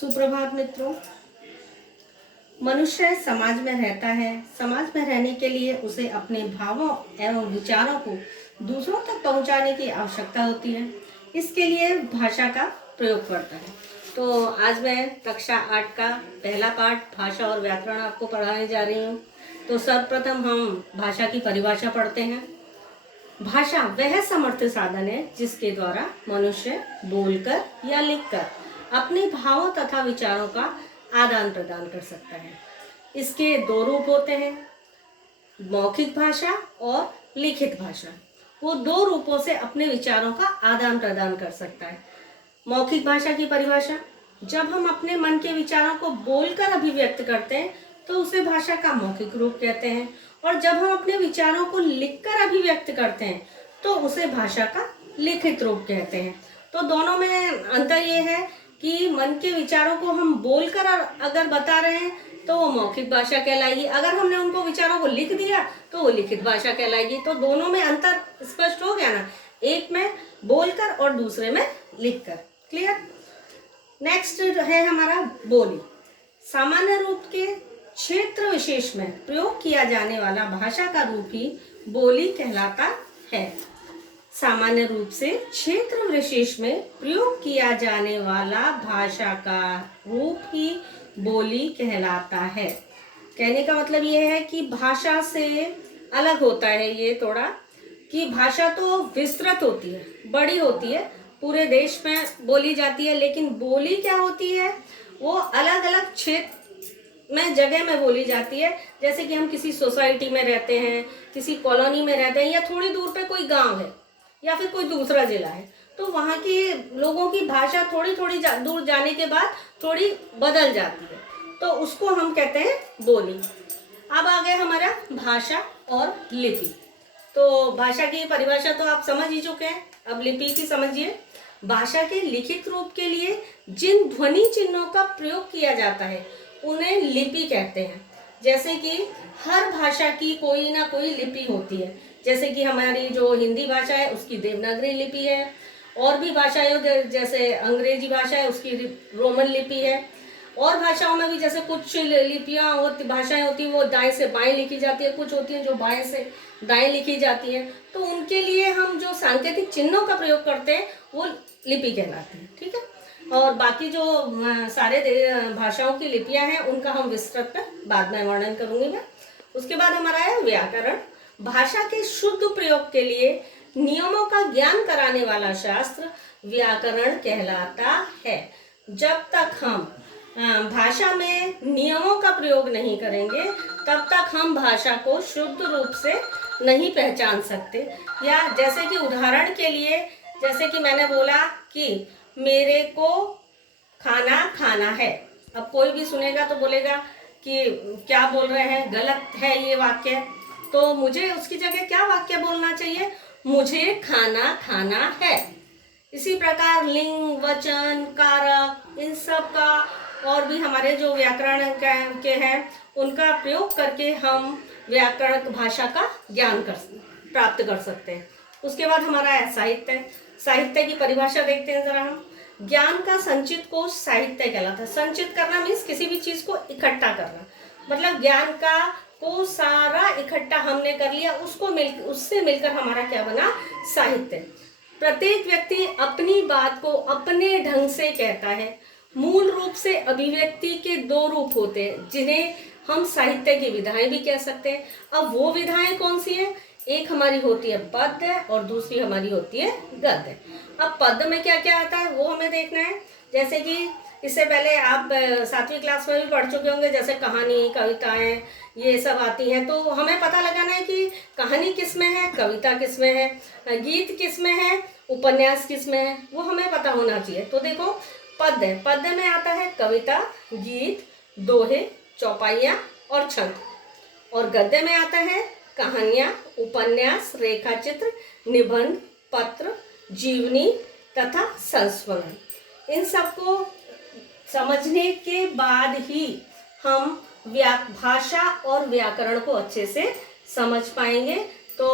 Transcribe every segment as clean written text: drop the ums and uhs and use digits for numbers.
सुप्रभात मित्रों। मनुष्य समाज में रहता है। समाज में रहने के लिए उसे अपने भावों एवं विचारों को दूसरों तक पहुंचाने की आवश्यकता होती है। इसके लिए भाषा का प्रयोग करता है। तो आज मैं कक्षा 8 का पहला पाठ भाषा और व्याकरण आपको पढ़ाने जा रही हूँ। तो सर्वप्रथम हम भाषा की परिभाषा पढ़ते हैं। भाषा वह समर्थ साधन है जिसके द्वारा मनुष्य बोलकर या लिखकर अपने भावों तथा विचारों का आदान प्रदान कर सकता है। इसके दो रूप होते हैं, मौखिक भाषा और लिखित भाषा। वो दो रूपों से अपने विचारों का आदान प्रदान कर सकता है। मौखिक भाषा की परिभाषा, जब हम अपने मन के विचारों को बोलकर अभिव्यक्त करते हैं तो उसे भाषा का मौखिक रूप कहते हैं, और जब हम अपने विचारों को लिखकर अभिव्यक्त करते हैं तो उसे भाषा का लिखित रूप कहते हैं। तो दोनों में अंतर ये है कि मन के विचारों को हम बोलकर अगर बता रहे हैं तो वो मौखिक भाषा कहलाएगी, अगर हमने उनको विचारों को लिख दिया तो वो लिखित भाषा कहलाएगी। तो दोनों में अंतर स्पष्ट हो गया ना, एक में बोलकर और दूसरे में लिखकर। क्लियर। नेक्स्ट है हमारा बोली। सामान्य रूप के क्षेत्र विशेष में प्रयोग किया जाने वाला भाषा का रूप ही बोली कहलाता है। सामान्य रूप से क्षेत्र विशेष में प्रयोग किया जाने वाला भाषा का रूप ही बोली कहलाता है। कहने का मतलब ये है कि भाषा से अलग होता है ये थोड़ा, कि भाषा तो विस्तृत होती है, बड़ी होती है, पूरे देश में बोली जाती है, लेकिन बोली क्या होती है, वो अलग अलग क्षेत्र में जगह में बोली जाती है। जैसे कि हम किसी सोसाइटी में रहते हैं, किसी कॉलोनी में रहते हैं, या थोड़ी दूर पे कोई गांव है या फिर कोई दूसरा जिला है, तो वहाँ के लोगों की भाषा थोड़ी थोड़ी दूर जाने के बाद थोड़ी बदल जाती है, तो उसको हम कहते हैं बोली। अब आ गया हमारा भाषा और लिपि। तो भाषा की परिभाषा तो आप समझ ही चुके हैं, अब लिपि की समझिए। भाषा के लिखित रूप के लिए जिन ध्वनि चिन्हों का प्रयोग किया जाता है उन्हें लिपि कहते हैं। जैसे कि हर भाषा की कोई ना कोई लिपि होती है। जैसे कि हमारी जो हिंदी भाषा है उसकी देवनागरी लिपि है, और भी भाषाएं जैसे अंग्रेजी भाषा है उसकी रोमन लिपि है, और भाषाओं में भी जैसे कुछ लिपियाँ होती भाषाएं होती हैं वो दाएं से बाएं लिखी जाती है, कुछ होती हैं जो बाएं से दाएं लिखी जाती हैं। तो उनके लिए हम जो सांकेतिक चिन्हों का प्रयोग करते हैं वो लिपि कहलाती है। ठीक है। और बाकी जो सारे भाषाओं की लिपियां हैं उनका हम विस्तृत में बाद में वर्णन करूंगी मैं। उसके बाद हमारा है व्याकरण। भाषा के शुद्ध प्रयोग के लिए नियमों का ज्ञान कराने वाला शास्त्र व्याकरण कहलाता है। जब तक हम भाषा में नियमों का प्रयोग नहीं करेंगे तब तक हम भाषा को शुद्ध रूप से नहीं पहचान सकते। या जैसे कि उदाहरण के लिए, जैसे कि मैंने बोला कि मेरे को खाना खाना है, अब कोई भी सुनेगा तो बोलेगा कि क्या बोल रहे हैं, गलत है ये वाक्य। तो मुझे उसकी जगह क्या वाक्य बोलना चाहिए, मुझे खाना खाना है। इसी प्रकार लिंग, वचन, कारक, इन सब का और भी हमारे जो व्याकरण के हैं उनका प्रयोग करके हम व्याकरण भाषा का ज्ञान प्राप्त कर सकते हैं। उसके बाद हमारा है साहित्य। साहित्य की परिभाषा देखते हैं जरा हम। ज्ञान का संचित कोश साहित्य कहलाता है। संचित करना मीन्स किसी भी चीज को इकट्ठा करना, मतलब ज्ञान का को सारा इकट्ठा हमने कर लिया, उससे मिलकर हमारा क्या बना, साहित्य। प्रत्येक व्यक्ति अपनी बात को अपने ढंग से कहता है। मूल रूप से अभिव्यक्ति के दो रूप होते हैं जिन्हें हम साहित्य की विधाएं भी कह सकते हैं। अब वो विधाएं कौन सी है, एक हमारी होती है पद्य और दूसरी हमारी होती है गद्य। अब पद्य में क्या क्या आता है वो हमें देखना है। जैसे कि इससे पहले आप 7वीं क्लास में भी पढ़ चुके होंगे, जैसे कहानी, कविताएं, ये सब आती हैं। तो हमें पता लगाना है कि कहानी किस में है, कविता किस में है, गीत किस में है, उपन्यास किस में है, वो हमें पता होना चाहिए। तो देखो पद्य, पद्य में आता है कविता, गीत, दोहे, चौपाइयाँ और छंद। और गद्य में आता है कहानियाँ, उपन्यास, रेखाचित्र, निबंध, पत्र, जीवनी तथा संस्मरण। इन सबको समझने के बाद ही हम भाषा और व्याकरण को अच्छे से समझ पाएंगे। तो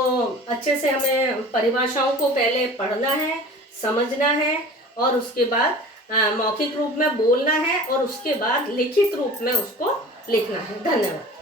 अच्छे से हमें परिभाषाओं को पहले पढ़ना है, समझना है, और उसके बाद मौखिक रूप में बोलना है और उसके बाद लिखित रूप में उसको लिखना है। धन्यवाद।